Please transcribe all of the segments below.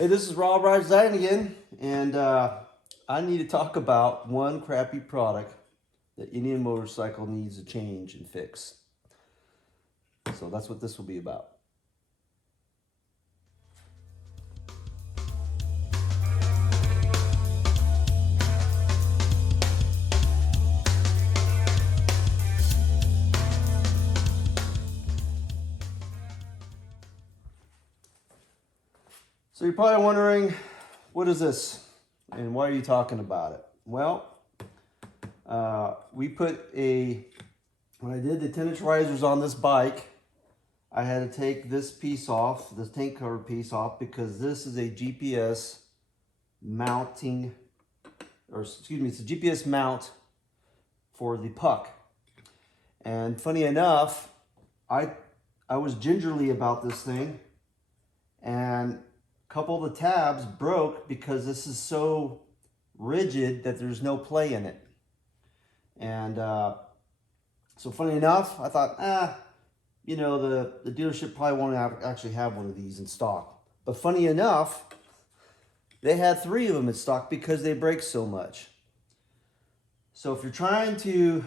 Hey, this is Rob Rides Design again, and I need to talk about one crappy product that Indian Motorcycle needs to change and fix. So that's what this will be about. So you're probably wondering, what is this and why are you talking about it? Well, when I did the 10-inch risers on this bike, I had to take this piece off, this tank cover piece off, because this is a GPS mounting, or excuse me, it's a GPS mount for the puck. And funny enough, I was gingerly about this thing, and a couple of the tabs broke because this is so rigid that there's no play in it. And so funny enough, I thought, you know, the dealership probably won't actually have one of these in stock. But funny enough, they had 3 of them in stock because they break so much. So if you're trying to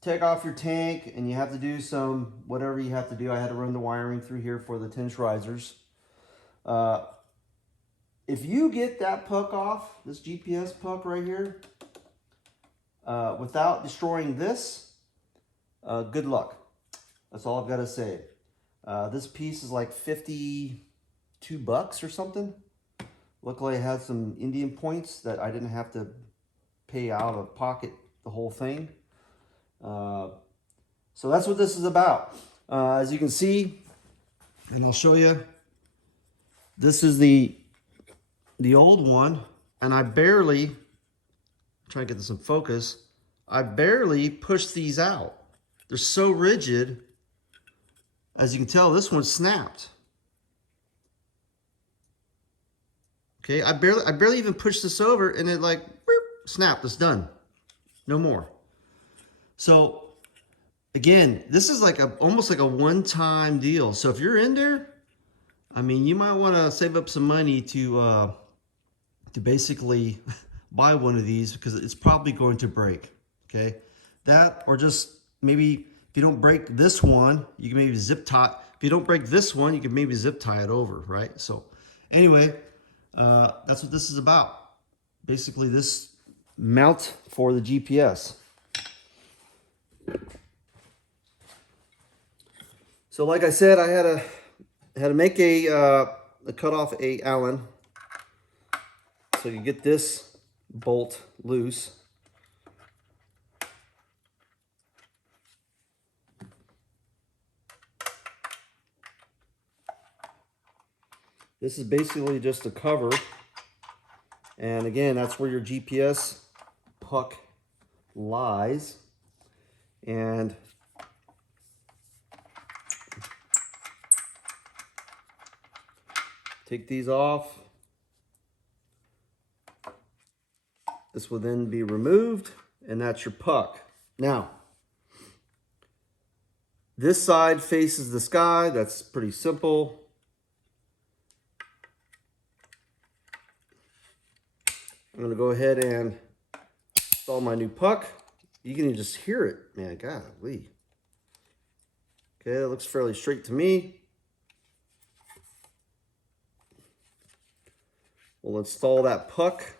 take off your tank and you have to do some, whatever you have to do, I had to run the wiring through here for the 10-inch risers. If you get that puck off, this GPS puck right here, without destroying this, good luck. That's all I've got to say. This piece is like 52 bucks or something. Luckily I had some Indian points that I didn't have to pay out of pocket the whole thing. So that's what this is about. As you can see, and I'll show you, this is the old one, and I barely, try to get this in focus, I barely pushed these out. They're so rigid. As you can tell, this one snapped. Okay, I barely even pushed this over, and it like boop, snapped. It's done. No more. So again, this is like almost like a one-time deal. So if you're in there, I mean, you might want to save up some money to basically buy one of these, because it's probably going to break. Okay, that, or just maybe if you don't break this one, you can maybe zip tie. If you don't break this one, you can maybe zip tie it over, right? So anyway, that's what this is about. Basically, this mount for the GPS. So like I said, I had to make a cut off a Allen, so you get this bolt loose. This is basically just a cover, and again, that's where your GPS puck lies. And take these off. This will then be removed, and that's your puck. Now, this side faces the sky. That's pretty simple. I'm going to go ahead and install my new puck. You can just hear it, man. Golly. Okay, that looks fairly straight to me. We'll install that puck.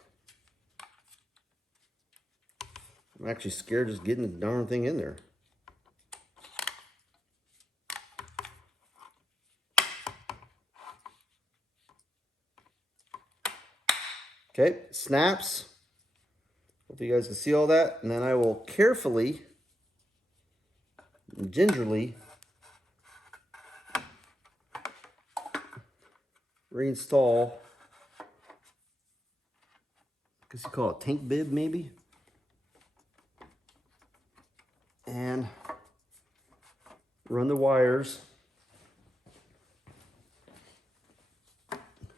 I'm actually scared just getting the darn thing in there. Okay, snaps. Hope you guys can see all that. And then I will carefully, gingerly, reinstall, I guess you call it tank bib maybe. And run the wires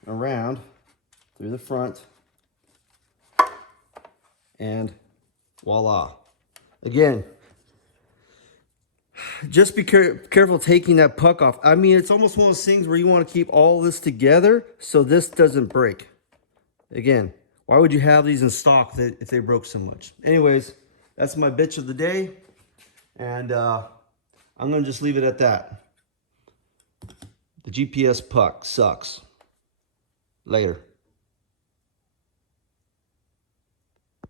around through the front, and voila. Again, just be careful taking that puck off. I mean, it's almost one of those things where you want to keep all this together so this doesn't break. Again, why would you have these in stock if they broke so much? Anyways, that's my bitch of the day. And I'm going to just leave it at that. The GPS puck sucks. Later.